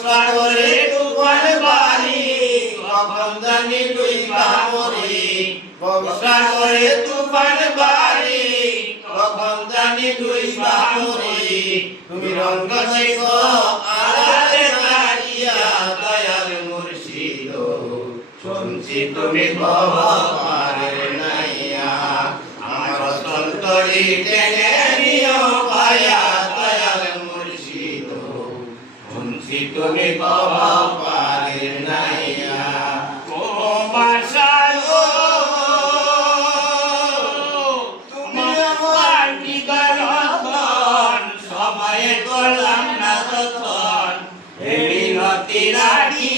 সাগরে তুফান বাড়ি কখন জানি ডুইবা মরি সাগরে তুফান বাড়ি কখন জানি ডুইবা মরি তুমি রঙ্গ শেখো আড়ালে দাঁড়িয়া দয়াল মুর্শিদ শুনছি তুমি পারের নাইয়া আমার সন্তরি টেনে নিও ভায়া দয়াল মুর্শিদ শুনছি তুমি পারের নাইয়া ও মাশাআল্লাহ তুমি আমার নিদর্শন সময়ে করলাম না তখন এই বিনতি রাখি